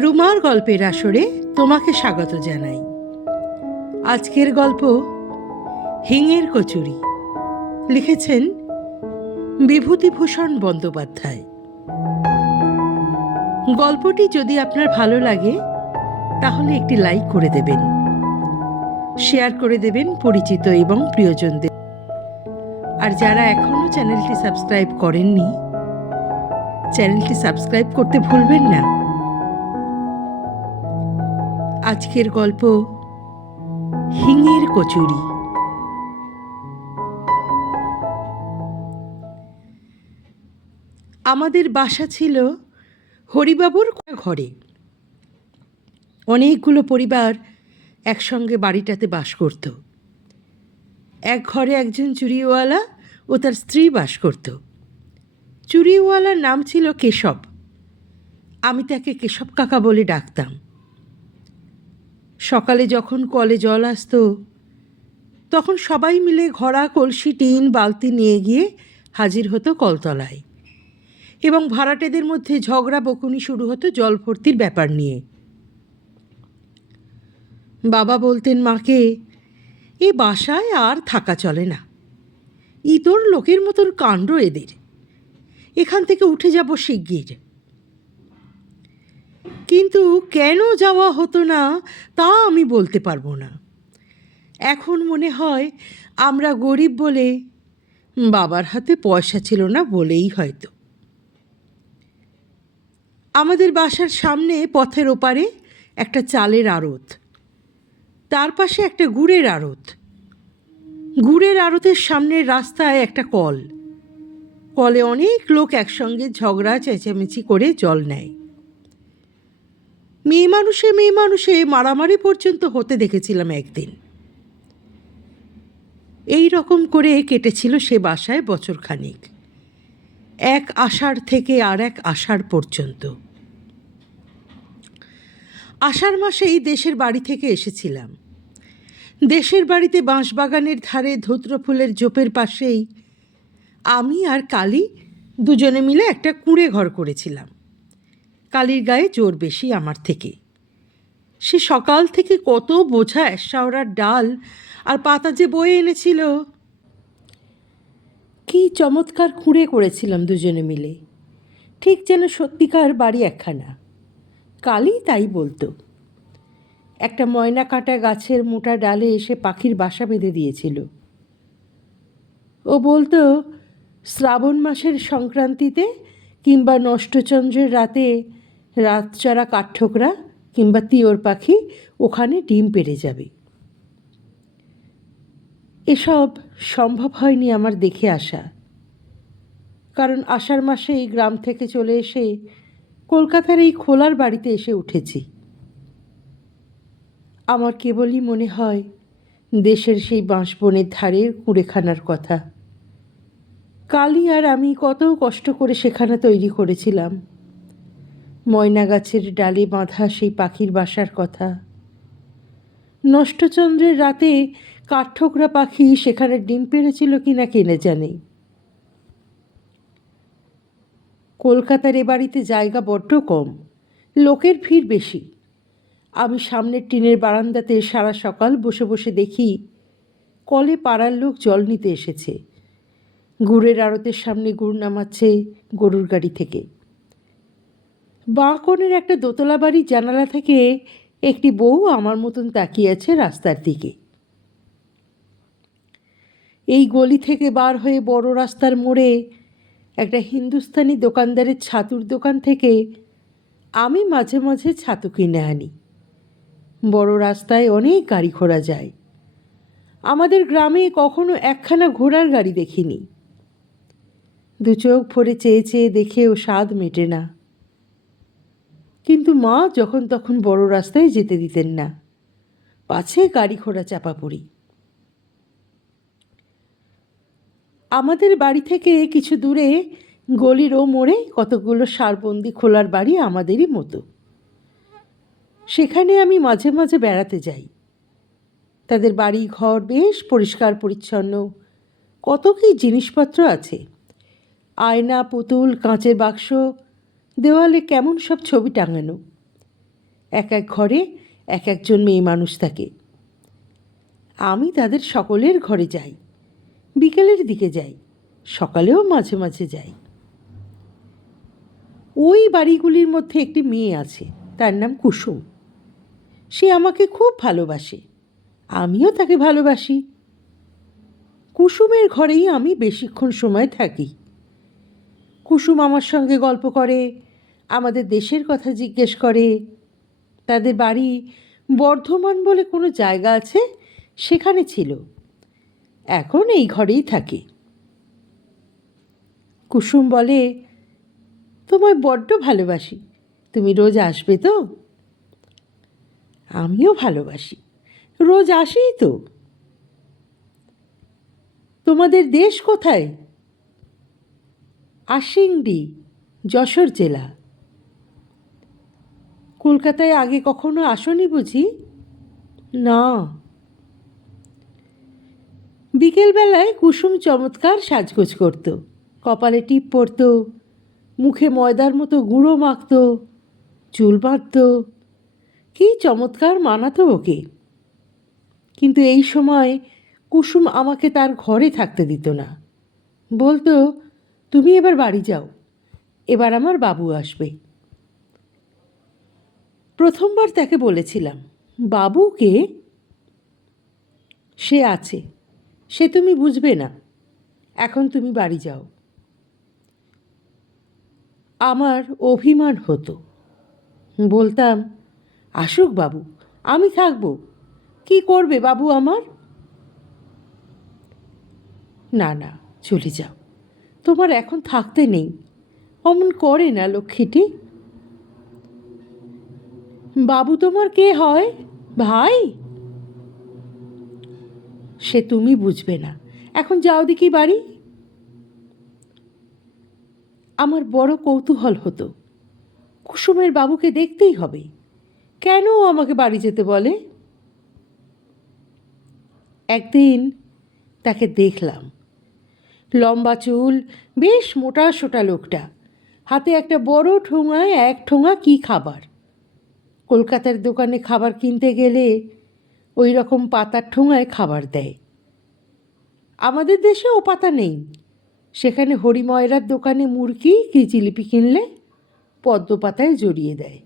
রুমার গল্পের আসরে তোমাকে স্বাগত জানাই। আজকের গল্প হিঙের কচুরি, লিখেছেন বিভূতিভূষণ বন্দ্যোপাধ্যায়। গল্পটি যদি আপনার ভালো লাগে তাহলে একটি লাইক করে দেবেন, শেয়ার করে দেবেন পরিচিত এবং প্রিয়জনদের। আর যারা এখনও চ্যানেলটি সাবস্ক্রাইব করেননি, চ্যানেলটি সাবস্ক্রাইব করতে ভুলবেন না। আজকের গল্প হিঙের কচুরি। আমাদের বাসা ছিল হরিবাবুর ঘরে। অনেকগুলো পরিবার একসঙ্গে বাড়িটাতে বাস করত। এক ঘরে একজন চুড়িওয়ালা ও তার স্ত্রী বাস করত। চুড়িওয়ালার নাম ছিল কেশব। আমি তাকে কেশব কাকা বলে ডাকতাম। সকালে যখন কলে জল আসতো তখন সবাই মিলে ঘড়া, কলসি, টিন, বালতি নিয়ে গিয়ে হাজির হতো কলতলায়, এবং ভাড়াটেদের মধ্যে ঝগড়া বকুনি শুরু হতো জল ভর্তির ব্যাপার নিয়ে। বাবা বলতেন মাকে, এ বাসায় আর থাকা চলে না, ইতর লোকের মতন কাণ্ড এদের, এখান থেকে উঠে যাব শিগগির। কিন্তু কেন যাওয়া হতো না তা আমি বলতে পারবো না। এখন মনে হয় আমরা গরিব বলে, বাবার হাতে পয়সা ছিল না বলেই হয়তো। আমাদের বাসার সামনে পথের ওপারে একটা চালের আড়ত, তার পাশে একটা গুড়ের আড়ত। গুড়ের আড়তের সামনের রাস্তায় একটা কল। কলে অনেক লোক একসঙ্গে ঝগড়া চেঁচামেচি করে জল নেয়। মেয়ে মানুষে মারামারি পর্যন্ত হতে দেখেছিলাম একদিন। এই রকম করে কেটেছিল সে বাসায় বছরখানেক, এক আষাঢ় থেকে আর এক আষাঢ় পর্যন্ত। আষাঢ় মাসেই দেশের বাড়ি থেকে এসেছিলাম। দেশের বাড়িতে বাঁশবাগানের ধারে ধুত্র ফুলের ঝোপের পাশেই আমি আর কালী দুজনে মিলে একটা কুঁড়ে ঘর করেছিলাম। কালীর গায়ে জোর বেশি আমার থেকে। সে সকাল থেকে কত বোঝা শ্যাওড়ার ডাল আর পাতা যে বয়ে এনেছিল। কি চমৎকার কুঁড়ে করেছিলাম দুজনে মিলে, ঠিক যেন সত্যিকার বাড়ি একখানা। কালী তাই বলতো। একটা ময়না কাটা গাছের মোটা ডালে এসে পাখির বাসা বেঁধে দিয়েছিল। ও বলতো, শ্রাবণ মাসের সংক্রান্তিতে কিংবা নষ্টচন্দ্রের রাতে রাতচরা কাঠঠোকরা কিংবা তিওর পাখি ওখানে ডিম পেড়ে যাবে। এসব সম্ভব হয়নি আমার দেখে আসা, কারণ আষাঢ় মাসে এই গ্রাম থেকে চলে এসে কলকাতার এই খোলার বাড়িতে এসে উঠেছি। আমার কেবলই মনে হয় দেশের সেই বাঁশবনের ধারের কুঁড়েখানার কথা। কালী আর আমি কত কষ্ট করে সেখানে তৈরি করেছিলাম। ময়না গাছের ডালে বাঁধা সেই পাখির বাসার কথা। নষ্টচন্দ্রের রাতে কাঠঠোকরা পাখি সেখানে ডিম পেড়েছিল কিনা কেনে জানে। কলকাতার এ বাড়িতে জায়গা বড্ড কম, লোকের ভিড় বেশি। আমি সামনের টিনের বারান্দাতে সারা সকাল বসে বসে দেখি কলে পাড়ার লোক জল নিতে এসেছে। গুড়ের আড়তের সামনে গুড় নামাচ্ছে গরুর গাড়ি থেকে। বাঁ কোণের একটা দোতলা বাড়ির জানালা থেকে একটি বউ আমার মতন তাকিয়ে আছে রাস্তার দিকে। এই গলি থেকে বার হয়ে বড় রাস্তার মোড়ে একটা হিন্দুস্তানি দোকানদারের ছাতুর দোকান থেকে আমি মাঝে মাঝে ছাতু কিনে আনি। বড় রাস্তায় অনেক গাড়ি ঘোড়া যায়। আমাদের গ্রামে কখনো একখানা ঘোড়ার গাড়ি দেখিনি। দু চোখ ভরে চেয়ে চেয়ে দেখেও স্বাদ মেটে না। কিন্তু মা যখন তখন বড় রাস্তায় যেতে দিতেন না, পাছে গাড়ি ঘোড়া চাপা পড়ি। আমাদের বাড়ি থেকে কিছু দূরে গলির ও মোড়ে কতগুলো সারবন্দি খোলার বাড়ি আমাদেরই মতো। সেখানে আমি মাঝে মাঝে বেড়াতে যাই। তাদের বাড়ি ঘর বেশ পরিষ্কার পরিচ্ছন্ন, কত কী জিনিসপত্র আছে। আয়না, পুতুল, কাঁচের বাক্স, দেওয়ালে কেমন সব ছবি টাঙানো। এক এক ঘরে এক একজন মেয়ে মানুষ থাকে। আমি তাদের সকলের ঘরে যাই, বিকেলের দিকে যাই, সকালেও মাঝে মাঝে যাই। ওই বাড়িগুলির মধ্যে একটি মেয়ে আছে, তার নাম কুসুম। সে আমাকে খুব ভালোবাসে, আমিও তাকে ভালোবাসি। কুসুমের ঘরেই আমি বেশিক্ষণ সময় থাকি। কুসুম আমার সঙ্গে গল্প করে, আমাদের দেশের কথা জিজ্ঞেস করে। তাদের বাড়ি বর্ধমান বলে কোনো জায়গা আছে, সেখানে ছিল। এখন এই ঘরেই থাকে। কুসুম বলে, তোমায় বড্ড ভালোবাসি, তুমি রোজ আসবে তো? আমিও ভালোবাসি, রোজ আসিই তো। তোমাদের দেশ কোথায়? আশিংডি, যশোর জেলা। কলকাতায় আগে কখনো আসনি বুঝি? না। বিকেলবেলায় কুসুম চমৎকার সাজগোজ করত, কপালে টিপ পরত, মুখে ময়দার মতো গুঁড়ো মাখত, চুল বাঁধত। কী চমৎকার মানাতো ওকে। কিন্তু এই সময় কুসুম আমাকে তার ঘরে থাকতে দিত না। বলতো, তুমি এবার বাড়ি যাও, এবার আমার বাবু আসবে। প্রথমবার তাকে বলেছিলাম, বাবুকে? সে আছে, সে তুমি বুঝবে না, এখন তুমি বাড়ি যাও। আমার অভিমান হতো। বলতাম, আসুক বাবু, আমি থাকবো, কি করবে বাবু আমার? না না, চলে যাও, তোমার এখন থাকতে নেই, অমন করে না লক্ষ্মীটি। বাবু তোমার কে হয়, ভাই? সে তুমি বুঝবে না, এখন যাও দেখি বাড়ি। আমার বড় কৌতূহল হতো, কুসুমের বাবুকে দেখতেই হবে, কেন আমাকে বাড়ি যেতে বলে? একদিন তাকে দেখলাম, লম্বা চুল, বেশ মোটা সোটা লোকটা, হাতে একটা বড় ঠোঙায় এক ঠোঙা কী খাবার। কলকাতার দোকানে খাবার কিনতে গেলে ওই রকম পাতার ঠোঙায় খাবার দেয়। আমাদের দেশে ও পাতা নেই। সেখানে হরিময়রার দোকানে মুরগি কি জিলিপি কিনলে পদ্ম পাতায় জড়িয়ে দেয়।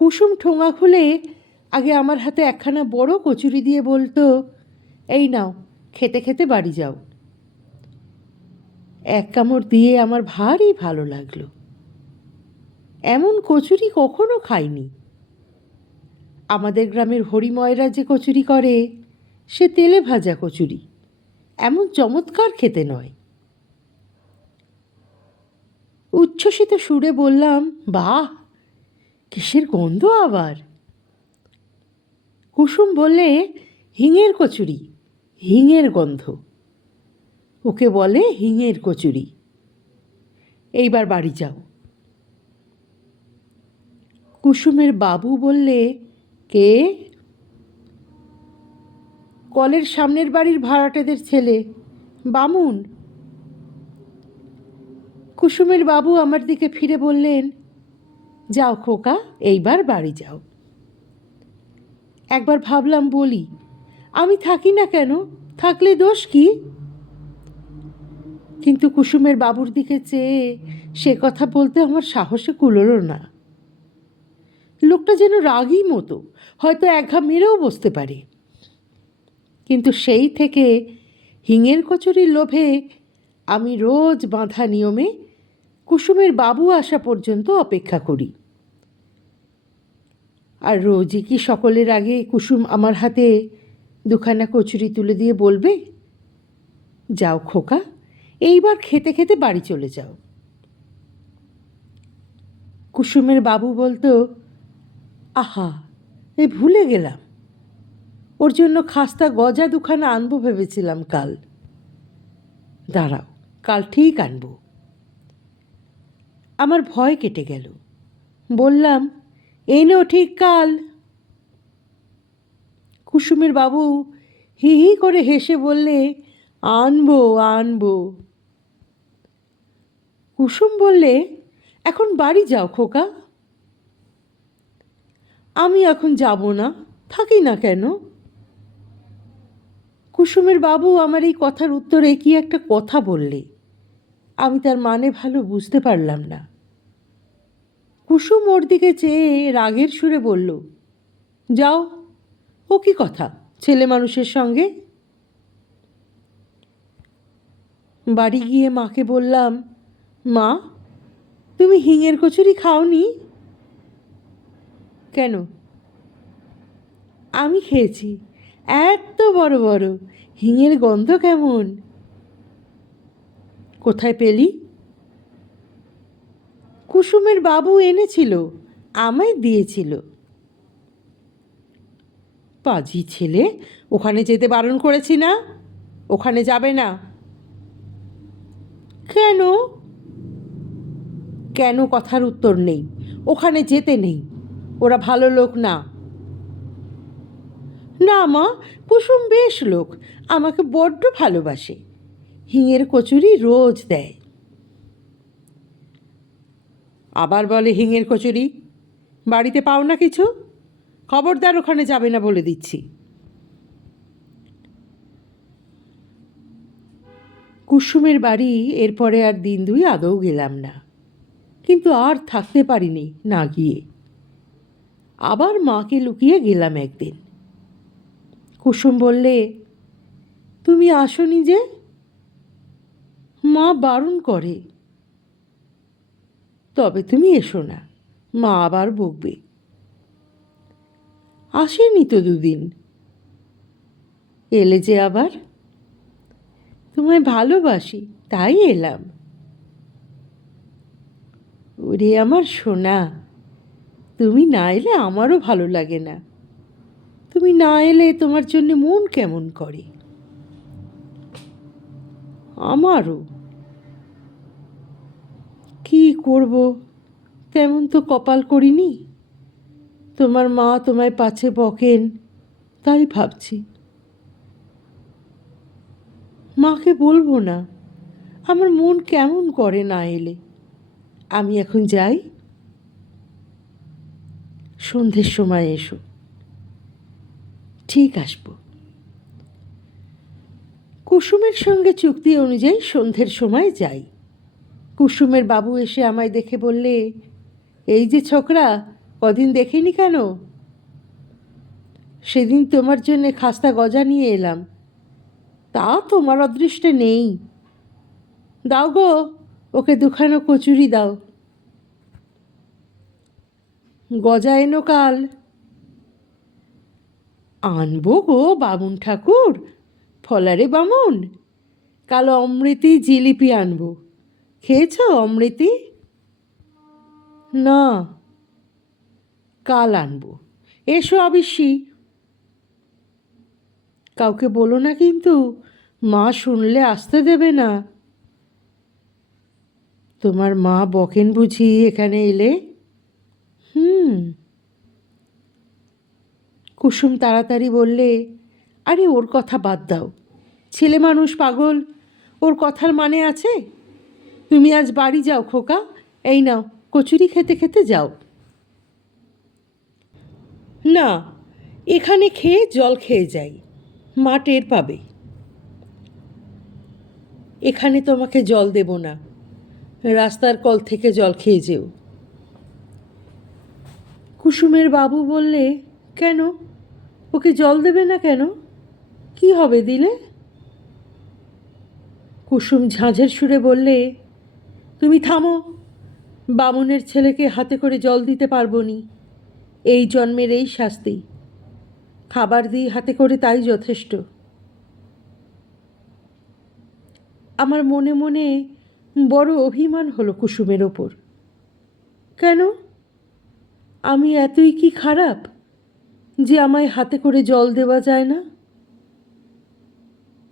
কুসুম ঠোঙা খুলে আগে আমার হাতে একখানা বড় কচুরি দিয়ে বলতো, এই নাও, খেতে খেতে বাড়ি যাও। এক কামড় দিয়ে আমার ভারী ভালো লাগলো। এমন কচুরি কখনো খাইনি। আমাদের গ্রামের হরিময়রা যে কচুরি করে, সে তেলে ভাজা কচুরি, এমন চমৎকার খেতে নয়। উচ্ছ্বসিত সুরে বললাম, বাহ, কিসের গন্ধ আবার? কুসুম বললে, হিঙের কচুরি, হিঙের গন্ধ, ওকে বলে হিঙের কচুরি। এইবার বাড়ি যাও। কুসুমের বাবু বললে, কে? কলের সামনের বাড়ির ভাড়াটেদের ছেলে, বামুন। কুসুমের বাবু আমার দিকে ফিরে বললেন, যাও খোকা, এইবার বাড়ি যাও। একবার ভাবলাম বলি, আমি থাকি না কেন, থাকলে দোষ কি? কিন্তু কুসুমের বাবুর দিকে চেয়ে সে কথা বলতে আমার সাহসে কুলোলো না। লোকটা যেন রাগী মতো, হয়তো একঘা মেরেও বসতে পারে। কিন্তু সেই থেকে হিঙের কচুরির লোভে আমি রোজ বাঁধা নিয়মে কুসুমের বাবু আসা পর্যন্ত অপেক্ষা করি। আর রোজই কি সকলের আগে কুসুম আমার হাতে দুখানা কচুরি তুলে দিয়ে বলবে, যাও খোকা, এইবার খেতে খেতে বাড়ি চলে যাও। কুসুমের বাবু বলতো, আহা, এই ভুলে গেলাম, ওর জন্য খাস্তা গজা দুখানা আনবো ভেবেছিলাম কাল। দাঁড়াও, কাল ঠিক আনবো। আমার ভয় কেটে গেল। বললাম, এনো ঠিক কাল। কুসুমের বাবু হি হি করে হেসে বললে, আনবো আনবো। কুসুম বললে, এখন বাড়ি যাও খোকা, আমি এখন যাব না, থাকি না কেন? কুসুমের বাবু আমার এই কথার উত্তরে কি একটা কথা বললে, আমি তার মানে ভালো বুঝতে পারলাম না। কুসুম ওর দিকে চেয়ে রাগের সুরে বলল, যাও। ও কি কথা ছেলে মানুষের সঙ্গে? বাড়ি গিয়ে মাকে বললাম, মা, তুমি হিঙের কচুরি খাওনি? কেন? আমি খেয়েছি, এত বড় বড়, হিঙের গন্ধ কেমন! কোথায় পেলি? কুসুমের বাবু এনেছিল, আমায় দিয়েছিল। পাজি ছেলে, ওখানে যেতে বারণ করেছি না? ওখানে যাবে না। কেন? কেন কথার উত্তর নেই। ওখানে যেতে নেই, ওরা ভালো লোক না। না মা, কুসুম বেশ লোক, আমাকে বড্ড ভালোবাসে, হিঙের কচুরি রোজ দেয়। আবার বলে হিঙের কচুরি, বাড়িতে পাও না কিছু? খবরদার ওখানে যাবে না বলে দিচ্ছি। কুসুমের বাড়ি এরপরে আর দিন দুই আদৌ গেলাম না, কিন্তু আর থাকতে পারিনি না গিয়ে। আবার মাকে লুকিয়ে গেলাম একদিন। কুসুম বললে, তুমি আসোনি যে? মা বারণ করে। তবে তুমি এসো না, মা আবার বকবে। আসেনি তো দুদিন, এলে যে আবার? তোমায় ভালোবাসি তাই এলাম। ওরে আমার সোনা, তুমি না এলে আমারও ভালো লাগে না। তুমি না এলে তোমার জন্য মন কেমন করে। আমারও। কি করব, তেমন তো কপাল করিনি। তোমার মা তোমায় পাছে বকেন, তাই ভাবছি। মাকে বলবো না, আমার মন কেমন করে না এলে। আমি এখন যাই, সন্ধ্যের সময় এসো। ঠিক আসবো। কুসুমের সঙ্গে চুক্তি অনুযায়ী সন্ধ্যের সময় যাই। কুসুমের বাবু এসে আমায় দেখে বললে, এই যে ছোকরা, কদিন দেখিনি কেন? সেদিন তোমার জন্যে খাস্তা গজা নিয়ে এলাম, তা তোমার অদৃষ্টে নেই। দাও গো, ওকে দুখানা কচুরি দাও। গজা এনো কাল। আনবো গো বামুন ঠাকুর, ফলারে বামুন। কাল অমৃতি জিলিপি আনবো, খেয়েছ অমৃতি? না, কাল আনবো, এসো অবশ্যি। কাউকে বলো না কিন্তু, মা শুনলে আসতে দেবে না। তোমার মা বকেন বুঝি এখানে এলে? হুম। কুসুম তাড়াতাড়ি বললে, আরে ওর কথা বাদ দাও, ছেলে মানুষ পাগল, ওর কথার মানে আছে? তুমি আজ বাড়ি যাও খোকা, এই নাও কচুরি খেতে খেতে যাও। না, এখানে খেয়ে জল খেয়ে যাই, মা টের পাবে। এখানে তোমাকে জল দেব না, রাস্তার কল থেকে জল খেয়ে যেও। কুসুমের বাবু বললে, কেন, ওকে জল দেবে না কেন? কি হবে দিলে? কুসুম ঝাঁঝের সুরে বললে, তুমি থামো, বামুনের ছেলেকে হাতে করে জল দিতে পারবো নি, এই জন্মের এই শাস্তি। খাবার দিই হাতে করে, তাই যথেষ্ট। আমার মনে মনে বড় অভিমান হলো কুসুমের ওপর। কেন? আমি এতই কি খারাপ যে আমায় হাতে করে জল দেওয়া যায় না?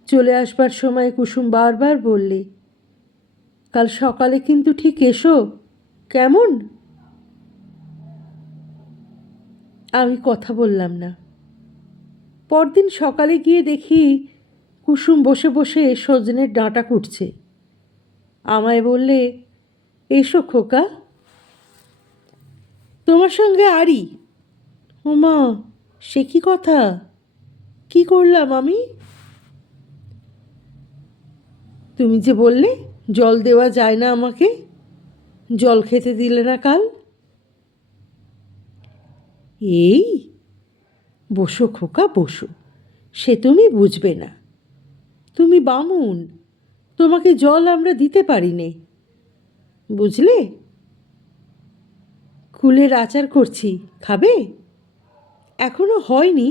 চলে আসবার সময় কুসুম বারবার বললে, কাল সকালে কিন্তু ঠিক এসো, কেমন? আমি কথা বললাম না। পরদিন সকালে গিয়ে দেখি কুসুম বসে বসে সজনের ডাঁটা কুটছে। আমায় বললে, এসো খোকা, তোমার সঙ্গে আরি। ওমা, সে কি কথা! কি করলাম আমি? তুমি যে বললে জল দেওয়া যায় না আমাকে, জল খেতে দিলে না কাল। এই, বসো খোকা বসো, সে তুমি বুঝবে না। তুমি বামুন, তোমাকে জল আমরা দিতে পারি নে, বুঝলে? কুলের আচার করছি, খাবে? এখনো হয়নি,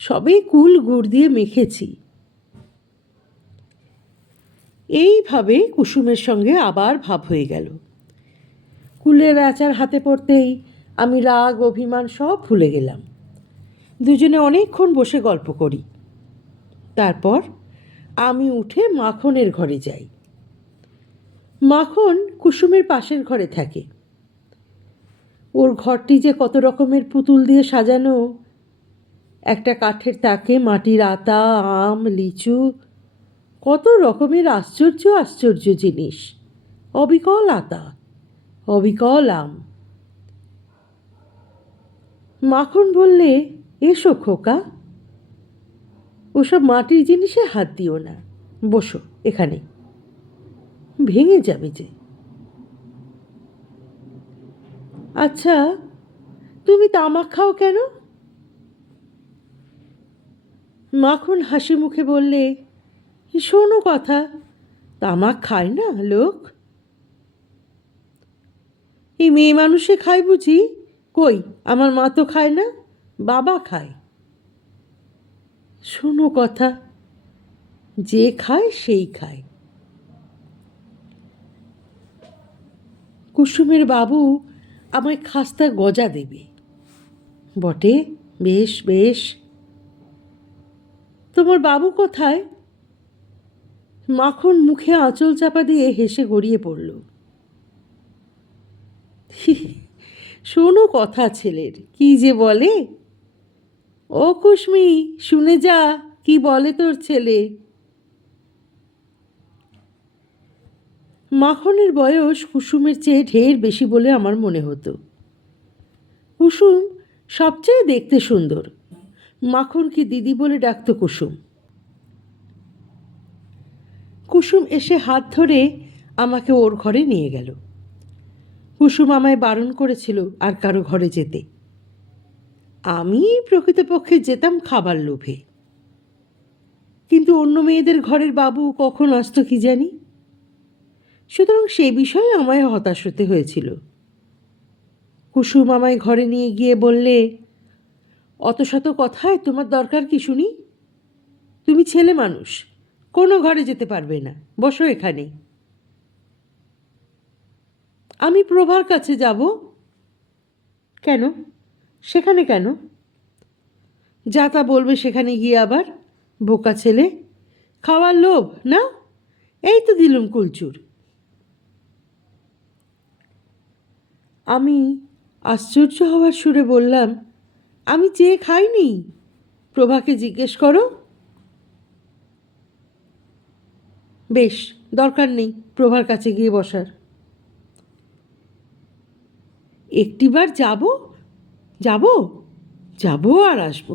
সবে কুল গুড় দিয়ে মেখেছি। এইভাবে কুসুমের সঙ্গে আবার ভাব হয়ে গেল। কুলের আচার হাতে পড়তেই আমি রাগ অভিমান সব ভুলে গেলাম। দুজনে অনেকক্ষণ বসে গল্প করি। তারপর আমি উঠে মাখনের ঘরে যাই। মাখন কুসুমের পাশের ঘরে থাকে। ওর ঘরটি যে কত রকমের পুতুল দিয়ে সাজানো, একটা কাঠের তাকে মাটির আতা, আম, লিচু, কত রকমের আশ্চর্য আশ্চর্য জিনিস। অবিকল আতা, অবিকল আম। মাখন বললে, এসো খোকা, ওসব মাটির জিনিসে হাত দিও না, বসো এখানে, ভেঙে যাবে যে। আচ্ছা, তুমি তামাক খাও কেন? মাখন হাসি মুখে বললে, শোনো কথা, তামাক খায় না লোক। এই মেয়ে মানুষে খায় বুঝি? কই, আমার মা তো খায় না, বাবা খায়। শোনো কথা, যে খায় সেই খায়। কুসুমের বাবু আমায় খাস্তা গজা দেবে। বটে, বেশ বেশ। তোমার বাবু কোথায়? মাখন মুখে আঁচল চাপা দিয়ে হেসে গড়িয়ে পড়ল। শোনো কথা ছেলের, কি যে বলে। ও কুসমি, শুনে যা, কি বলে তোর ছেলে। মাখনের বয়স কুসুমের চেয়ে ঢের বেশি বলে আমার মনে হতো। কুসুম সবচেয়ে দেখতে সুন্দর। মাখনকে দিদি বলে ডাকত কুসুম। কুসুম এসে হাত ধরে আমাকে ওর ঘরে নিয়ে গেল। কুসুম আমায় বারণ করেছিল আর কারো ঘরে যেতে। আমি প্রকৃতপক্ষে যেতাম খাবার লোভে, কিন্তু অন্য মেয়েদের ঘরের বাবু কখন আসতো কি জানি। সুতরাং সে বিষয়ে আমায় হতাশ হতে হয়েছিল। কুসুম আমায় ঘরে নিয়ে গিয়ে বললে, অত শত কথায় তোমার দরকার কি শুনি? তুমি ছেলে মানুষ, কোনো ঘরে যেতে পারবে না, বসো এখানে। আমি প্রভার কাছে যাব। কেন? সেখানে কেন? যা তা বলবে সেখানে গিয়ে আবার, বোকা ছেলে। খাওয়ার লোভ না? এই তো দিলুম কুলচুর। আমি আশ্চর্য হওয়ার সুরে বললাম, আমি চেয়ে খাইনি, প্রভাকে জিজ্ঞেস করো। বেশ, দরকার নেই প্রভার কাছে গিয়ে বসার। একটিবার যাব, যাব, যাব আর আসব।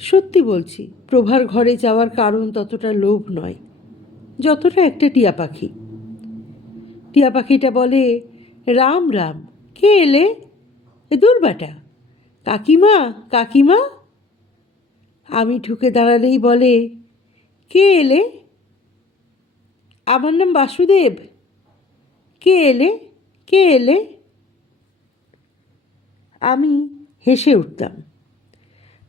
সত্যি বলছি, প্রভার ঘরে যাওয়ার কারণ ততটা লোভ নয় যতটা একটা টিয়া পাখি। টিয়া পাখিটা বলে, রাম রাম, কে এলে? এ দূর বেটা, কাকিমা কাকিমা। আমি ঢুকে দাঁড়ালেই বলে, কে এলে? আমার নাম বাসুদেব। কে এলে? কে এলে? আমি হেসে উঠতাম।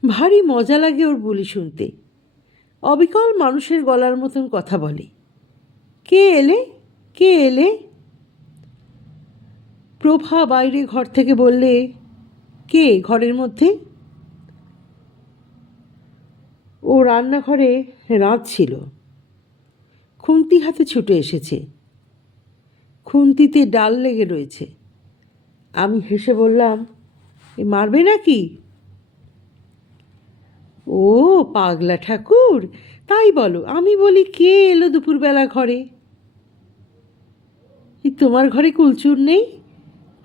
ভারী মজা লাগে ওর বুলি শুনতে। অবিকল মানুষের গলার মতন কথা বলে। কে এলে? কে এলে? প্রভা বাইরে ঘর থেকে বললে, কে ঘরের মধ্যে? ও রান্নাঘরে রাঁধছিল। খুন্তি হাতে ছুটে এসেছে। খুন্তিতে ডাল লেগে রয়েছে। আমি হেসে বললাম, এ মারবে নাকি? ও পাগলা ঠাকুর, তাই বলো। আমি বলি, কে এলো দুপুরবেলা ঘরে? তোমার ঘরে কুলচুর নেই?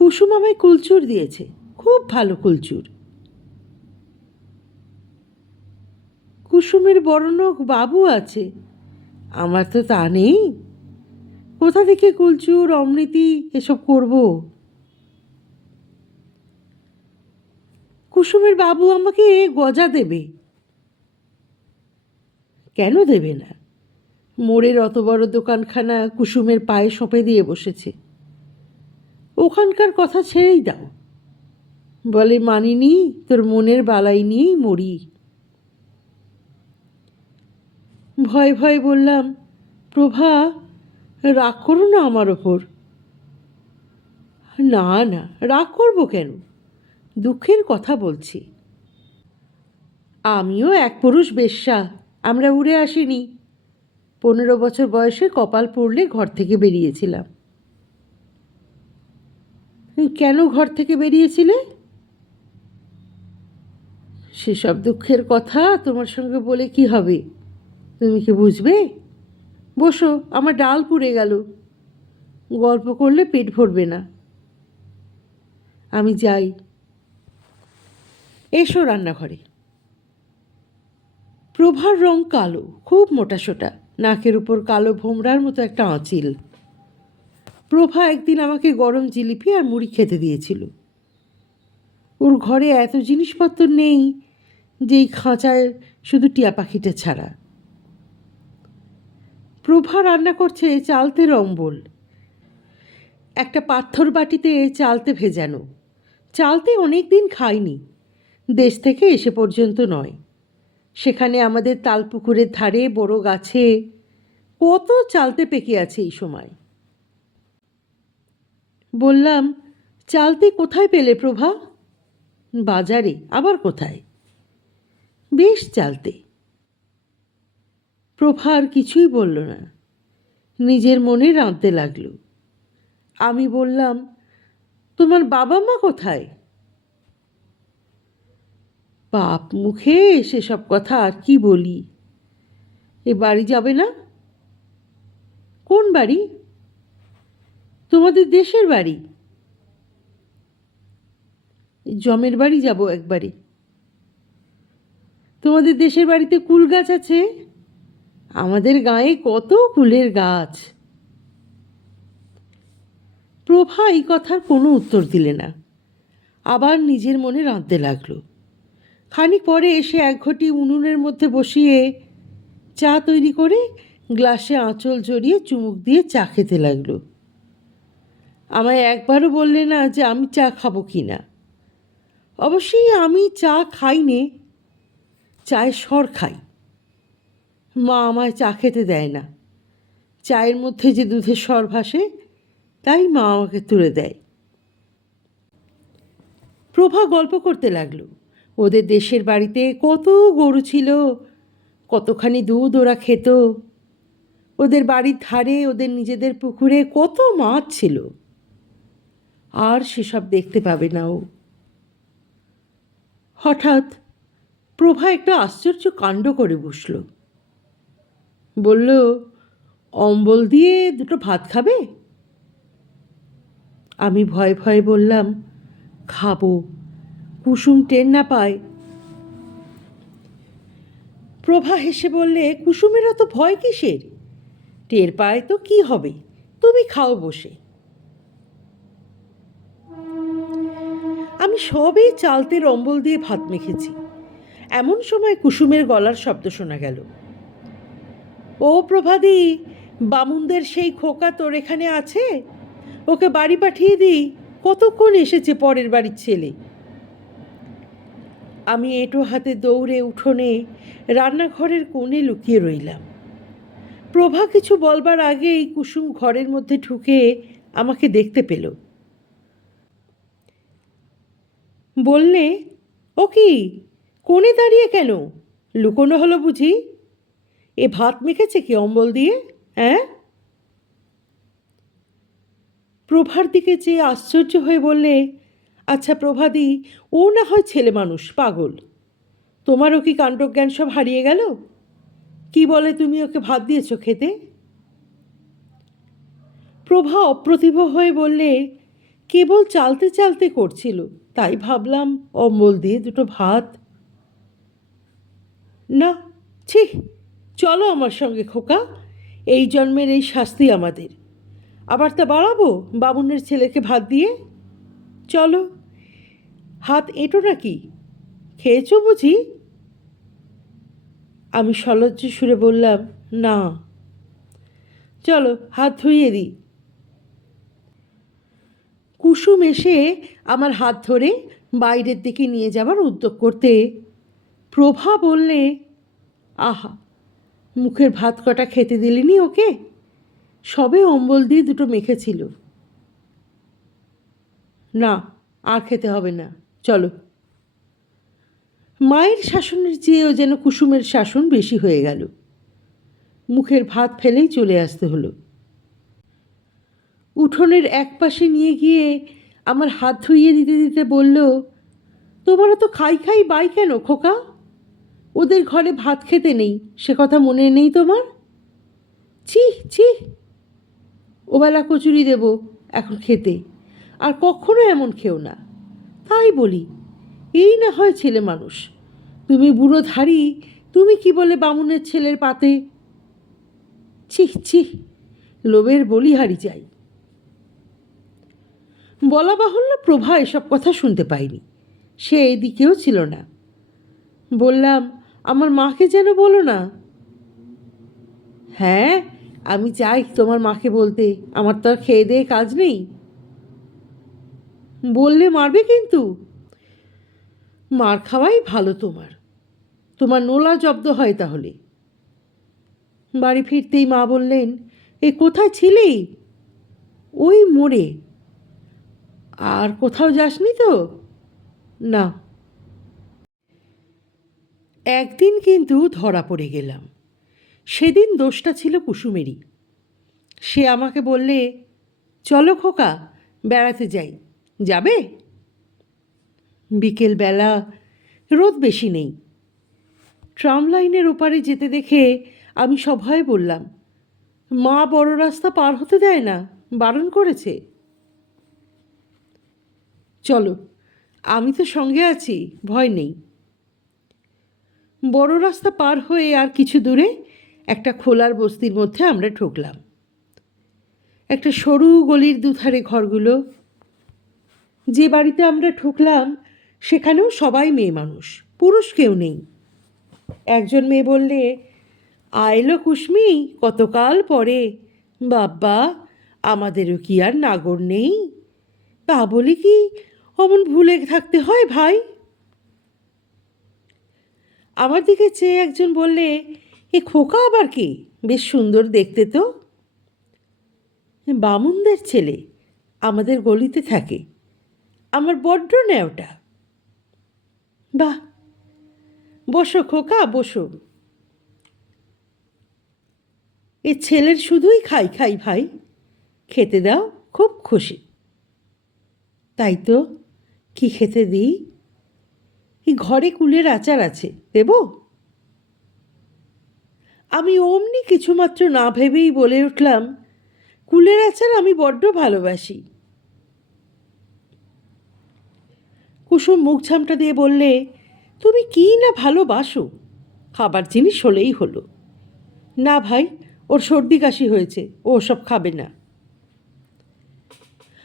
কুসুম আমায় কুলচুর দিয়েছে, খুব ভালো কুলচুর। কুসুমের বড়লোক বাবু আছে, আমার তো তা নেই। কোথা থেকে কুলচুর অমৃতি এসব করব? কুসুমের বাবু আমাকে গজা দেবে। কেন দেবে না? মোড়ের অত বড় দোকানখানা কুসুমের পায়ে সঁপে দিয়ে বসেছে। ওখানকার কথা ছেড়েই দাও। বলে, মানিনি, তোর মনের বালাই নিয়েই মরি। ভয় ভয় বললাম, প্রভা, রাগ করো না আমার ওপর। না না, রাগ করবো কেন? দুঃখের কথা বলছি। আমিও এক পুরুষ বেশ্যা, আমরা উড়ে আসিনি। 15 বছর বয়সে কপাল পড়লে ঘর থেকে বেরিয়েছিলাম। কেন ঘর থেকে বেরিয়েছিলে? সেসব দুঃখের কথা তোমার সঙ্গে বলে কি হবে? তুমি কি বুঝবে? বসো, আমার ডাল পুড়ে গেল। গল্প করলে পেট ভরবে না। আমি যাই। এসো রান্নাঘরে। প্রভার রং কালো, খুব মোটাসোটা, নাকের উপর কালো ভোমরার মতো একটা আঁচিল। প্রভা একদিন আমাকে গরম জিলিপি আর মুড়ি খেতে দিয়েছিল। ওর ঘরে এত জিনিসপত্র নেই, যেই খাঁচায় শুধু টিয়া পাখিটা ছাড়া। প্রভা রান্না করছে চালতে অম্বল। একটা পাথর বাটিতে চালতে ভেজানো। চালতে অনেক দিন খাইনি, দেশ থেকে এসে পর্যন্ত নয়। সেখানে আমাদের তালপুকুরের ধারে বড় গাছে কত চালতে পেকে আছে এই সময়। বললাম, চালতে কোথায় পেলে প্রভা? বাজারে। আবার কোথায়? বেশ চালতে। প্রভা আর কিছুই বলল না, নিজের মনে রাঁধতে লাগলো। আমি বললাম, তোমার বাবা মা কোথায়? বাপ মুখে সেসব কথা আর কি বলি। এ বাড়ি যাবে না? কোন বাড়ি? তোমাদের দেশের বাড়ি। জমের বাড়ি যাব একবারে। তোমাদের দেশের বাড়িতে কুল গাছ আছে? আমাদের গায়ে কত কুলের গাছ। প্রভা এই কথার কোনো উত্তর দিলে না, আবার নিজের মনে রাঁধতে লাগলো। খানিক পরে এসে এক ঘটি উনুনের মধ্যে বসিয়ে চা তৈরি করে গ্লাসে আঁচল জড়িয়ে চুমুক দিয়ে চা খেতে লাগলো। আমায় একবারও বললে না যে আমি চা খাবো কি না। অবশ্যই আমি চা খাই নে, চায়ের সর খাই। মা আমায় চা খেতে দেয় না। চায়ের মধ্যে যে দুধের সর ভাসে, তাই মা আমাকে তুলে দেয়। প্রভা গল্প করতে লাগলো। ওদের দেশের বাড়িতে কত গরু ছিল, কতখানি দুধ ওরা খেত। ওদের বাড়ির ধারে ওদের নিজেদের পুকুরে কত মাছ ছিল। আর সেসব দেখতে পাবে না ও। হঠাৎ প্রভা একটা আশ্চর্য কাণ্ড করে বসল। বলল, অম্বল দিয়ে দুটো ভাত খাবে? আমি ভয়ে ভয়ে বললাম, খাবো, কুসুম টের না পায়। প্রভা হেসে বললে, কুসুমের অত ভয় কিসের? টের পায় তো কি হবে, তুমি খাও বসে। আমি সবে চালতে অম্বল দিয়ে ভাত মেখেছি, এমন সময় কুসুমের গলার শব্দ শোনা গেল। ও প্রভাদি, বামুনদের সেই খোকা তোর এখানে আছে? ওকে বাড়ি পাঠিয়ে দিই, কতক্ষণ এসেছে পরের বাড়ির ছেলে। আমি এঁটো হাতে দৌড়ে উঠোনে রান্নাঘরের কোণে লুকিয়ে রইলাম। প্রভা কিছু বলবার আগেই কুসুম ঘরের মধ্যে ঢুকে আমাকে দেখতে পেল। বললে, ও কি, কোণে দাঁড়িয়ে কেন? লুকোনো হলো বুঝি? এ ভাত মেখেছে কি অম্বল দিয়ে? হ্যাঁ? প্রভার দিকে চেয়ে আশ্চর্য হয়ে বললে, আচ্ছা প্রভাদি, ও না হয় ছেলে মানুষ, পাগল। তোমারও কি কাণ্ডজ্ঞান সব হারিয়ে গেল? কি বলে তুমি ওকে ভাত দিয়েছ খেতে? প্রভা অপ্রতিভ হয়ে বললে, কেবল চালতে চালতে করছিল, তাই ভাবলাম অম্বল দিয়ে দুটো ভাত। না, ছি, চলো আমার সঙ্গে খোকা, এই জন্মের এই শাস্তি আমাদের। আবার তা বাড়াবো বামুনের ছেলেকে ভাত দিয়ে? চলো। হাত এঁটো নাকি? খেয়েছো বুঝি? আমি সলজ্জ সুরে বললাম, না। চলো হাত ধুইয়ে দিই। কুসুম এসে আমার হাত ধরে বাইরের দিকে নিয়ে যাবার উদ্যোগ করতে প্রভা বললে, আহা, মুখের ভাত কটা খেতে দিলিনি ওকে? সবে অম্বল দিয়ে দুটো মেখেছিল। না, আর খেতে হবে না, চলো। মায়ের শাসনের চেয়েও যেন কুসুমের শাসন বেশি হয়ে গেল। মুখের ভাত ফেলেই চলে আসতে হলো। উঠোনের এক পাশে নিয়ে গিয়ে আমার হাত ধুইয়ে দিতে দিতে বলল, তোমারও তো খাই খাই বাই কেন খোকা? ওদের ঘরে ভাত খেতে নেই, সে কথা মনে নেই তোমার? ছি ছি, ওবেলা কচুরি দেব এখন খেতে, আর কখনো এমন খেও না। তাই বলি, এই না হয় ছেলে মানুষ, তুমি বুড়ো ধাড়ি, তুমি কি বলে বামুনের ছেলের পাতে? ছি ছি, লোভের বলিহারি চাই। বলা বাহুল্য প্রভা এসব কথা শুনতে পায়নি, সে এদিকেও ছিল না। বললাম, আমার মাকে যেন বলো না। হ্যাঁ, আমি চাই তোমার মাকে বলতে, আমার তো আর খেয়ে দেয়ে কাজ নেই। বললে মারবে কিন্তু। মার খাওয়াই ভালো তোমার, তোমার নোলা জব্দ হয় তাহলে। বাড়ি ফিরতেই মা বললেন, এ কোথায় ছিলি? ওই মোড়ে। আর কোথাও যাসনি তো? না। একদিন কিন্তু ধরা পড়ে গেলাম। সেদিন দোষটা ছিল কুসুমেরই। সে আমাকে বললে, চলো খোকা, বেড়াতে যাই, যাবে? বিকেলবেলা, রোদ বেশি নেই। ট্রাম লাইনের ওপারে যেতে দেখে আমি সভয়ে বললাম, মা বড় রাস্তা পার হতে দেয় না, বারণ করেছে। চলো, আমি তো সঙ্গে আছি, ভয় নেই। বড় রাস্তা পার হয়ে আর কিছু দূরে একটা খোলার বস্তির মধ্যে আমরা ঢুকলাম। একটা সরু গলির দুধারে ঘরগুলো। যে বাড়িতে আমরা ঢুকলাম সেখানেও সবাই মেয়ে মানুষ, পুরুষ কেউ নেই। একজন মেয়ে বললে, আইলো কুসমি, কতকাল পরে। বাব্বা, আমাদেরও কি আর নাগর নেই? তা বলি কি অমন ভুলে থাকতে হয় ভাই? আমার দিকে চেয়ে একজন বললে, এ খোকা আবার কি, বেশ সুন্দর দেখতে তো। বামুনদের ছেলে, আমাদের গলিতে থাকে, আমার বড্ড ন্যাওটা। বাহ, বসো খোকা বসো। এ ছেলের শুধুই খাই খাই ভাই, খেতে দাও, খুব খুশি। তাই তো, কি খেতে দিই? এই ঘরে কুলের আচার আছে, দেব? আমি অমনি কিছুমাত্র না ভেবেই বলে উঠলাম, কুলের আচার আমি বড্ড ভালোবাসি। কুসুম মুখ ঝামটা দিয়ে বললে, তুমি কি না ভালোবাসো, খাবার জিনিস হলেই হলো। না ভাই, ওর সর্দি কাশি হয়েছে, ও সব খাবে না।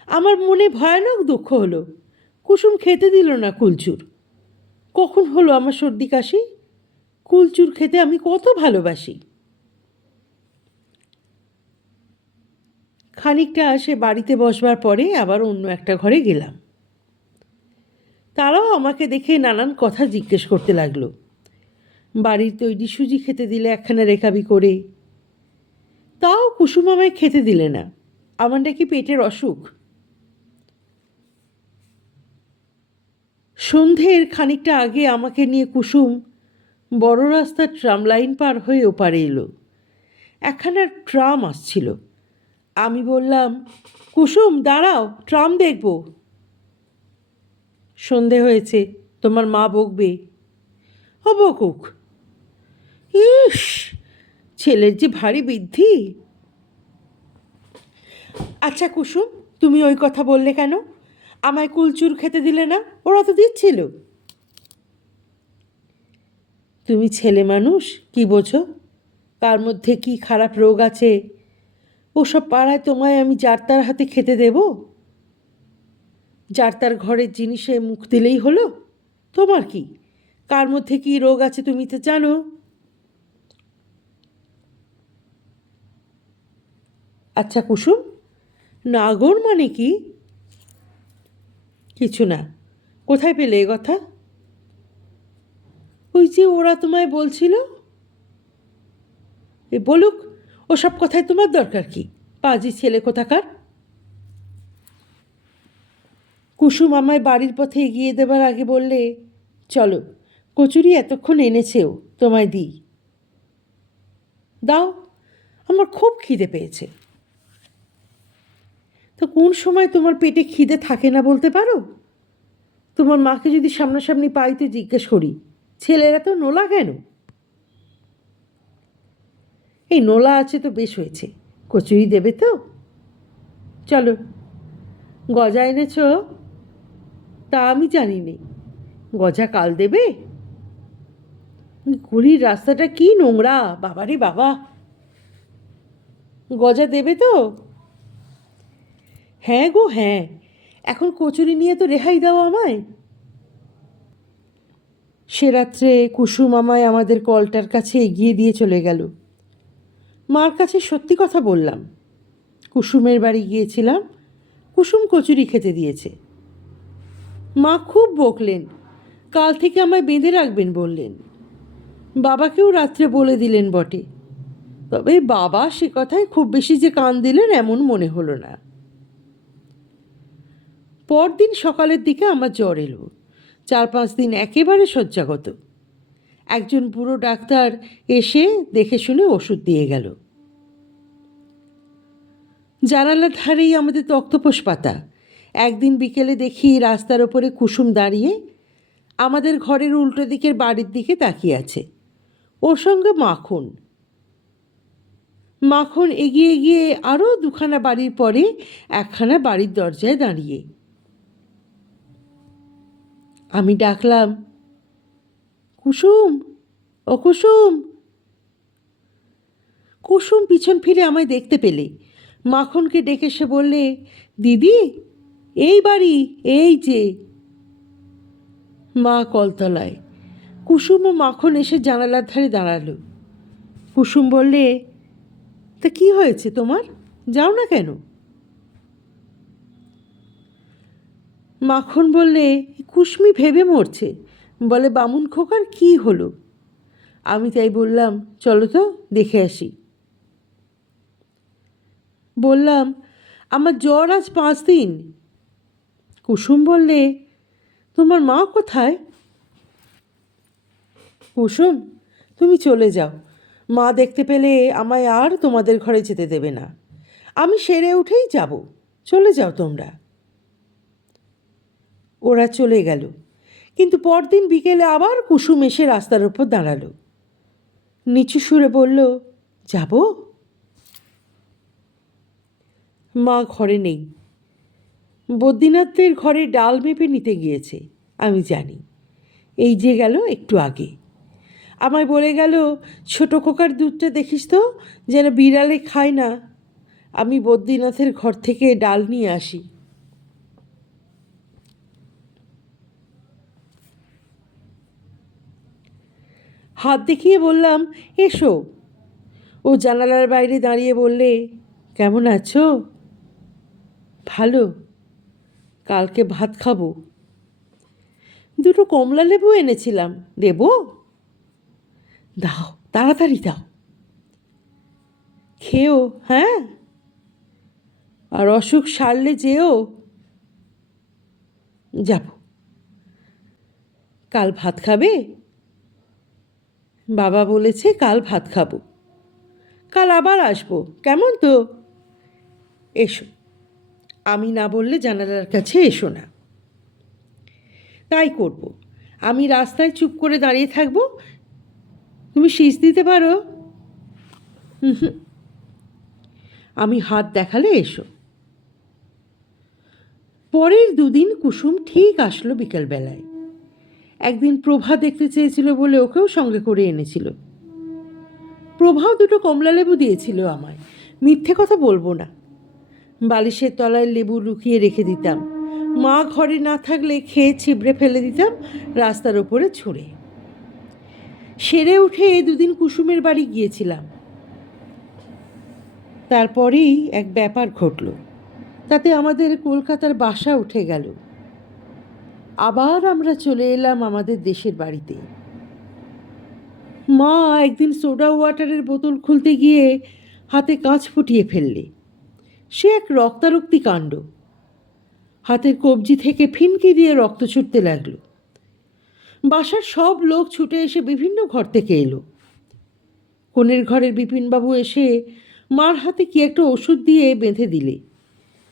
আমার মনে ভয়ানক দুঃখ হলো, কুসুম খেতে দিল না কুলচুর। কখন হলো আমার সর্দি কাশি? কুলচুর খেতে আমি কত ভালোবাসি। খানিকটা সে বাড়িতে বসবার পরে আবার অন্য একটা ঘরে গেলাম। তারাও আমাকে দেখে নানান কথা জিজ্ঞেস করতে লাগলো। বাড়ির তৈরি সুজি খেতে দিলে একখানা রেখাবি করে। তাও কুসুম আমায় খেতে দিলে না, আমার নাকি পেটের অসুখ। সন্ধ্যের খানিকটা আগে আমাকে নিয়ে কুসুম বড় রাস্তার ট্রাম লাইন পার হয়ে ওপারে এলো। একখানা ট্রাম আসছিল। আমি বললাম, কুসুম দাঁড়াও, ট্রাম দেখব। সন্ধে হয়েছে, তোমার মা বকবে। ও বকুক। ইস, ছেলের যে ভারী বৃদ্ধি। আচ্ছা কুসুম, তুমি ওই কথা বললে কেন? আমায় কুলচুর খেতে দিলে না? ওরা তো দিচ্ছিল। তুমি ছেলে মানুষ, কি বোঝো কার মধ্যে কি খারাপ রোগ আছে? ওসব পাড়ায় তোমায় আমি যার তার হাতে খেতে দেব? যার তার ঘরের জিনিসে মুখ দিলেই হলো? তোমার কি, কার মধ্যে কি রোগ আছে তুমি তো জানো। আচ্ছা কুসুম, নাগর মানে কি? কিছু না। কোথায় পেলে এ কথা? ওই যে ওরা তোমায় বলছিল। এ বলুক, ওসব কথায় তোমার দরকার কি? পাজি ছেলে কোথাকার। কুসুম আমায় বাড়ির পথে এগিয়ে দেবার আগে বললে, চলো, কচুরি এতক্ষণ এনেছেও, তোমায় দিই। দাও, আমার খুব খিদে পেয়েছে। তো কোন সময় তোমার পেটে খিদে থাকে না বলতে পারো? তোমার মাকে যদি সামনাসামনি পাই তো জিজ্ঞেস করি, ছেলেরা তো নোলা কেন? এই নোলা আছে তো বেশ হয়েছে। কচুরি দেবে তো? চলো। গজা এনেছ? তা আমি জানি নে। গজা কাল দেবে? গলির রাস্তাটা কি নোংরা, বাবারে বাবা। গজা দেবে তো? হ্যাঁ গো হ্যাঁ, এখন কচুরি নিয়ে তো রেহাই দাও আমায়। সে রাত্রে কুসুম আমায় আমাদের কলটার কাছে এগিয়ে দিয়ে চলে গেল। মার কাছে সত্যি কথা বললাম। কুসুমের বাড়ি গিয়েছিলাম, কুসুম কচুরি খেতে দিয়েছে। মা খুব বকলেন, কাল থেকে আমায় বেঁধে রাখবেন বললেন। বাবাকেও রাত্রে বলে দিলেন বটে, তবে বাবা সে কথায় খুব বেশি যে কান দিলেন এমন মনে হলো না। পরদিন সকালের দিকে আমার জ্বর এলো। 4-5 দিন একেবারে শয্যাগত। একজন বুড়ো ডাক্তার এসে দেখে শুনে ওষুধ দিয়ে গেল। জানালার ধারেই আমাদের তক্তপোষ পাতা। একদিন বিকেলে দেখি রাস্তার ওপরে কুসুম দাঁড়িয়ে আমাদের ঘরের উল্টো দিকের বাড়ির দিকে তাকিয়ে আছে। ওর সঙ্গে মাখন। মাখন এগিয়ে গিয়ে আরও 2খানা বাড়ির পরে একখানা বাড়ির দরজায় দাঁড়িয়ে। আমি ডাকলাম, কুসুম, ও কুসুম। কুসুম পিছন ফিরে আমায় দেখতে পেলে মাখনকে ডেকে সে বললে, দিদি, এই বাড়ি, এই যে। মা কলতলায়। কুসুম ও মাখন এসে জানালার ধারে দাঁড়ালো। কুসুম বললে, তা কি হয়েছে তোমার, যাও না কেন? মাখন বললে, কুসমি ভেবে মরছে, বলে বামুন খোকার কি হলো। আমি তাই বললাম, চলো তো দেখে আসি। বললাম, আমার জ্বর আজ 5 দিন। কুসুম বললে, তোমার মা কোথায়? কুসুম, তুমি চলে যাও, মা দেখতে পেলে আমায় আর তোমাদের ঘরে যেতে দেবে না। আমি সেরে উঠেই যাব, চলে যাও তোমরা। ওরা চলে গেল। কিন্তু পরদিন বিকেলে আবার কুসুম এসে রাস্তার ওপর দাঁড়ালো। নিচু সুরে বলল, যাব? মা ঘরে নেই, বদ্রীনাথদের ঘরে ডাল মেপে নিতে গিয়েছে, আমি জানি। এই যে গেল একটু আগে। আমায় বলে গেল, ছোট খোকার দুধটা দেখিস তো যেন বিড়ালে খায় না। আমি বদ্রীনাথের ঘর থেকে ডাল নিয়ে আসি। হাত দেখিয়ে বললাম, এসো। ও জানালার বাইরে দাঁড়িয়ে বললে, কেমন আছো? ভালো। কালকে ভাত খাবো। 2টো কমলা লেবু এনেছিলাম, দেবো? দাও, তাড়াতাড়ি দাও। খেও, হ্যাঁ? আর অসুখ সারলে যেও। যাব। কাল ভাত খাবে? বাবা বলেছে কাল ভাত খাবো। কাল আবার আসবো, কেমন তো? এসো। আমি না বললে জানালার কাছে এসো না। তাই করব। আমি রাস্তায় চুপ করে দাঁড়িয়ে থাকবো, তুমি শীষ দিতে পারো। আমি হাত দেখালে এসো। পরের দুদিন কুসুম ঠিক আসলো বিকালবেলায়। একদিন প্রভা দেখতে চেয়েছিল বলে ওকেও সঙ্গে করে এনেছিল। প্রভাও দুটো কমলালেবু দিয়েছিল আমায়, মিথ্যে কথা বলবো না। বালিশের তলায় লেবু লুকিয়ে রেখে দিতাম, মা ঘরে না থাকলে খেয়ে ছিবড়ে ফেলে দিতাম রাস্তার ওপরে ছুঁড়ে। সেরে উঠে দুদিন কুসুমের বাড়ি গিয়েছিলাম। তারপরেই এক ব্যাপার ঘটল, তাতে আমাদের কলকাতার বাসা উঠে গেল। আবার আমরা চলে এলাম আমাদের দেশের বাড়িতে। মা একদিন সোডা ওয়াটারের বোতল খুলতে গিয়ে হাতে কাঁচ ফুটিয়ে ফেললে। সে এক রক্তারক্তি কাণ্ড। হাতের কবজি থেকে ফিনকি দিয়ে রক্ত ছুটতে লাগলো। বাসার সব লোক ছুটে এসে বিভিন্ন ঘর থেকে এলো। কোণের ঘরের বিপিনবাবু এসে মার হাতে কি একটা ওষুধ দিয়ে বেঁধে দিলে,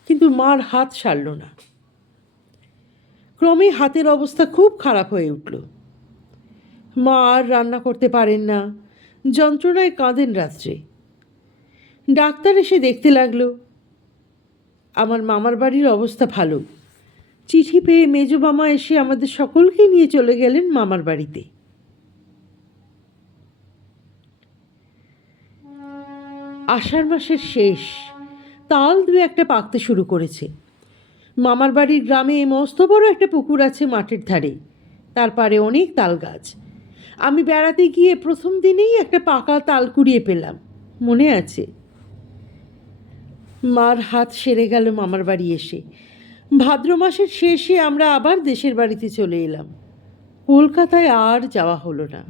কিন্তু মার হাত সারল না। ক্রমে হাতের অবস্থা খুব খারাপ হয়ে উঠল। মা আর রান্না করতে পারেন না, যন্ত্রণায় কাঁদেন রাত্রে। ডাক্তার এসে দেখতে লাগলো। আমার মামার বাড়ির অবস্থা ভালো। চিঠি পেয়ে মেজো মামা এসে আমাদের সকলকে নিয়ে চলে গেলেন মামার বাড়িতে। আষাঢ় মাসের শেষ, তাল দু একটা পাকতে শুরু করেছে। মামার বাড়ির গ্রামে মস্ত বড় একটা পুকুর আছে মাঠের ধারে, তার পারে অনেক তাল গাছ। আমি বেড়াতে গিয়ে প্রথম দিনেই একটা পাকা তাল কুড়িয়ে পেলাম, মনে আছে। মার হাত সেরে গেল মামার বাড়ি এসে। ভাদ্র মাসের শেষে আমরা আবার দেশের বাড়িতে চলে এলাম। কলকাতায় আর যাওয়া হলো না।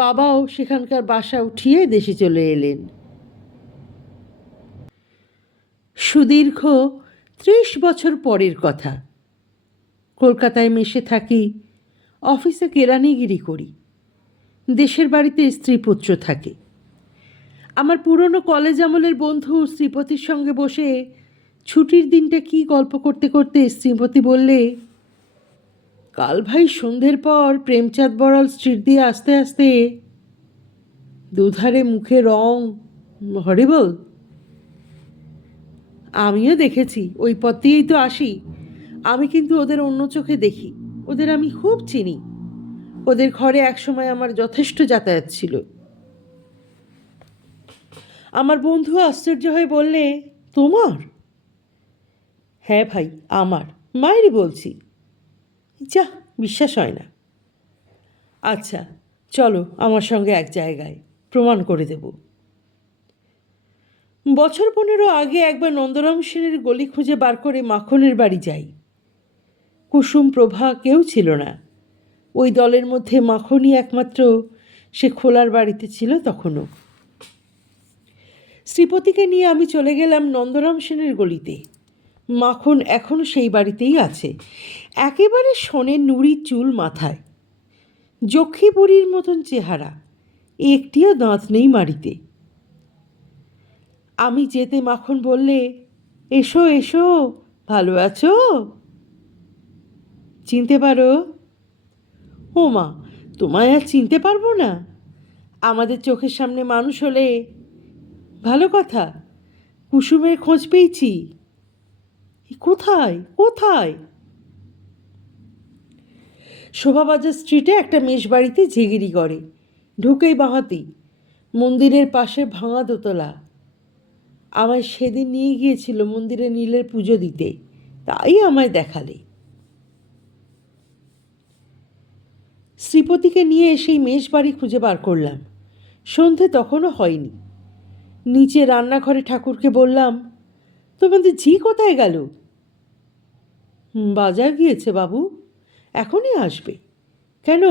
বাবাও সেখানকার বাসা উঠিয়ে দেশে চলে এলেন। সুদীর্ঘ 30 বছর পরের কথা। কলকাতায় মেশে থাকি, অফিসে কেরানিগিরি করি। দেশের বাড়িতে স্ত্রী পুত্র থাকে। আমার পুরনো কলেজ আমলের বন্ধু শ্রীপতির সঙ্গে বসে ছুটির দিনটা কি গল্প করতে করতে শ্রীপতি বললে, কাল ভাই সন্ধ্যের পর প্রেমচাঁদ বড়াল স্ট্রিট দিয়ে আস্তে আস্তে দুধারে মুখে রং হরিবল। আমিও দেখেছি, ওই পথ দিয়েই তো আসি। আমি কিন্তু ওদের অন্য চোখে দেখি, ওদের আমি খুব চিনি। ওদের ঘরে একসময় আমার যথেষ্ট যাতায়াত ছিল। আমার বন্ধু আশ্চর্য হয়ে বললে, তোমার? হ্যাঁ ভাই, আমার, মায়েরই বলছি। যা, বিশ্বাস হয় না। আচ্ছা চলো আমার সঙ্গে এক জায়গায়, প্রমাণ করে দেব। বছর 15 আগে একবার নন্দরাম সেনের গলি খুঁজে বার করে মাখনের বাড়ি যাই। কুসুম প্রভা কেউ ছিল না। ওই দলের মধ্যে মাখনই একমাত্র, সে খোলার বাড়িতে ছিল তখনও। শ্রীপতিকে নিয়ে আমি চলে গেলাম নন্দরাম সেনের গলিতে। মাখন এখনও সেই বাড়িতেই আছে, একেবারে সোনের নুড়ি চুল মাথায়, যক্ষী বুড়ির মতন চেহারা, একটিও দাঁত নেই মাড়িতে। আমি যেতে মাখন বললে, এসো এসো, ভালো আছো? চিনতে পারো? ও মা, তোমায় আর চিনতে পারবো না? আমাদের চোখের সামনে মানুষ হলে ভালো কথা। কুসুমের খোঁজ পেয়েছি। কোথায় কোথায়? শোভাবাজার স্ট্রিটে একটা মেষ বাড়িতে ঝিগিরি করে, ঢুকেই বাঁহাতি, মন্দিরের পাশে ভাঙা দোতলা। আমায় সেদিন নিয়ে গিয়েছিল মন্দিরে নীলের পুজো দিতে, তাই আমায় দেখালে। শ্রীপতিকে নিয়ে সেই মেষ বাড়ি খুঁজে বার করলাম। সন্ধে তখনও হয়নি। নিচে রান্নাঘরে ঠাকুরকে বললাম, তোমাদের ঝি কোথায় গেল? বাজার গিয়েছে বাবু, এখনই আসবে। কেন?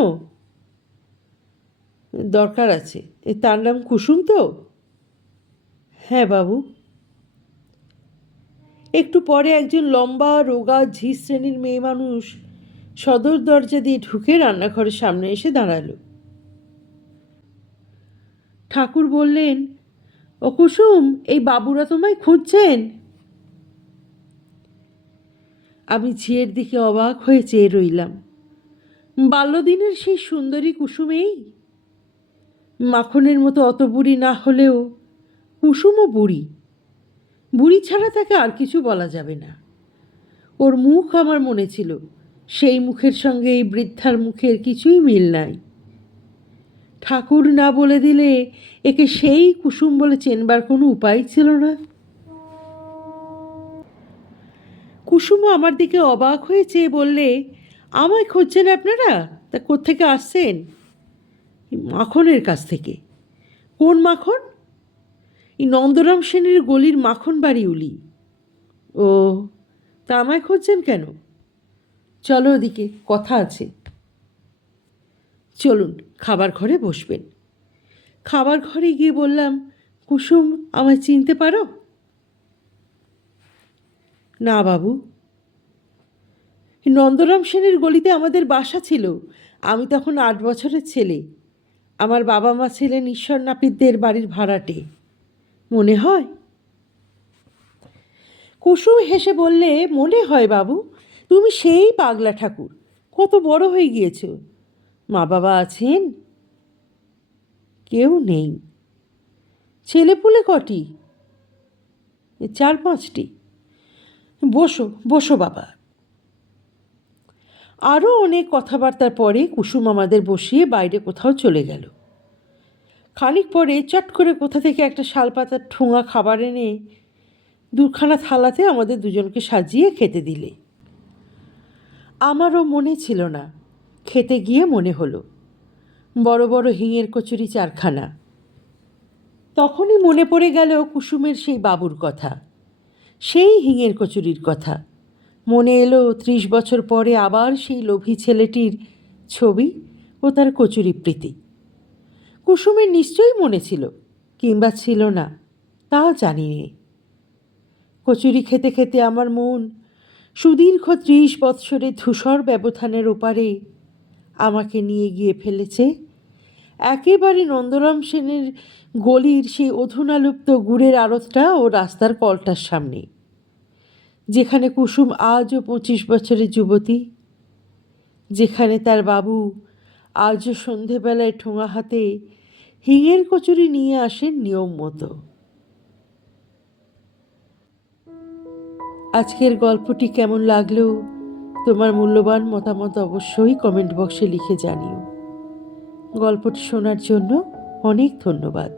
দরকার আছে। তার নাম কুসুম তো? হ্যাঁ বাবু। একটু পরে একজন লম্বা রোগা ঝি শ্রেণীর মেয়ে মানুষ সদর দরজা দিয়ে ঢুকে রান্নাঘরের সামনে এসে দাঁড়ালো। ঠাকুর বললেন, ও কুসুম, এই বাবুরা তোমায় খুঁজছেন। আমি ঝিয়ের দিকে অবাক হয়ে চেয়ে রইলাম। বাল্যদিনের সেই সুন্দরী কুসুমেই? মাখনের মতো অত বুড়ি না হলেও কুসুমও বুড়ি। বুড়ি ছাড়া তাকে আর কিছু বলা যাবে না। ওর মুখ আমার মনে ছিল, সেই মুখের সঙ্গে এই বৃদ্ধার মুখের কিছুই মিল নাই। ঠাকুর না বলে দিলে একে সেই কুসুম বলে চেনবার কোনো উপায় ছিল না। কুসুমও আমার দিকে অবাক হয়ে চেয়ে বললে, আমায় খুঁজছেন আপনারা? তা কোত্থেকে আসছেন? মাখনের কাছ থেকে। কোন মাখন? এই নন্দরাম সেনের গলির মাখন বাড়ি উলি। ও, তা আমায় খুঁজছেন কেন? চলো ওদিকে, কথা আছে। চলুন, খাবার ঘরে বসবেন। খাবার ঘরে গিয়ে বললাম, কুসুম, আমায় চিনতে পারো? না বাবু। নন্দরাম সেনের গলিতে আমাদের বাসা ছিল। আমি তখন 8 বছরের ছেলে। আমার বাবা মা ছিলেন ঈশ্বর নাপিতদের বাড়ির ভাড়াটে। মনে হয়? কুসুম হেসে বললে, মনে হয় বাবু, তুমি সেই পাগলা ঠাকুর। কত বড় হয়ে গিয়েছ। মা বাবা আছেন? কেউ নেই। ছেলেপুলে কটি? 4-5টি। বসো বসো বাবা। আরও অনেক কথাবার্তার পরে কুসুম আমাদের বসিয়ে বাইরে কোথাও চলে গেল। খানিক পরে চট করে কোথা থেকে একটা শালপাতার ঠোঙা খাবার এনে 2খানা থালাতে আমাদের দুজনকে সাজিয়ে খেতে দিলে। আমারও মনে ছিল না, খেতে গিয়ে মনে হলো। বড় বড় হিঙের কচুরি 4খানা। তখনই মনে পড়ে গেল কুসুমের সেই বাবুর কথা, সেই হিঙের কচুরির কথা। মনে এলো 30 বছর পরে আবার সেই লোভী ছেলেটির ছবি ও তার কচুরি প্রীতি। কুসুমের নিশ্চয়ই মনে ছিল, কিংবা ছিল না, তা জানি নে। কচুরি খেতে খেতে আমার মন সুদীর্ঘ 30 বৎসরের ধূসর ব্যবধানের ওপারে আমাকে নিয়ে গিয়ে ফেলেছে একেবারে নন্দরাম সেনের গলির সেই অধুনালুপ্ত গুড়ের আড়তটা ও রাস্তার কলটার সামনে, যেখানে কুসুম আজও 25 বছরের যুবতী, যেখানে তার বাবু আজও সন্ধেবেলায় ঠোঙা হাতে হিঙের কচুরি নিয়ে আসেন নিয়ম মতো। আজকের গল্পটি কেমন লাগলো তোমার মূল্যবান মতামত অবশ্যই কমেন্ট বক্সে লিখে জানিও। গল্পটি শোনার জন্য অনেক ধন্যবাদ।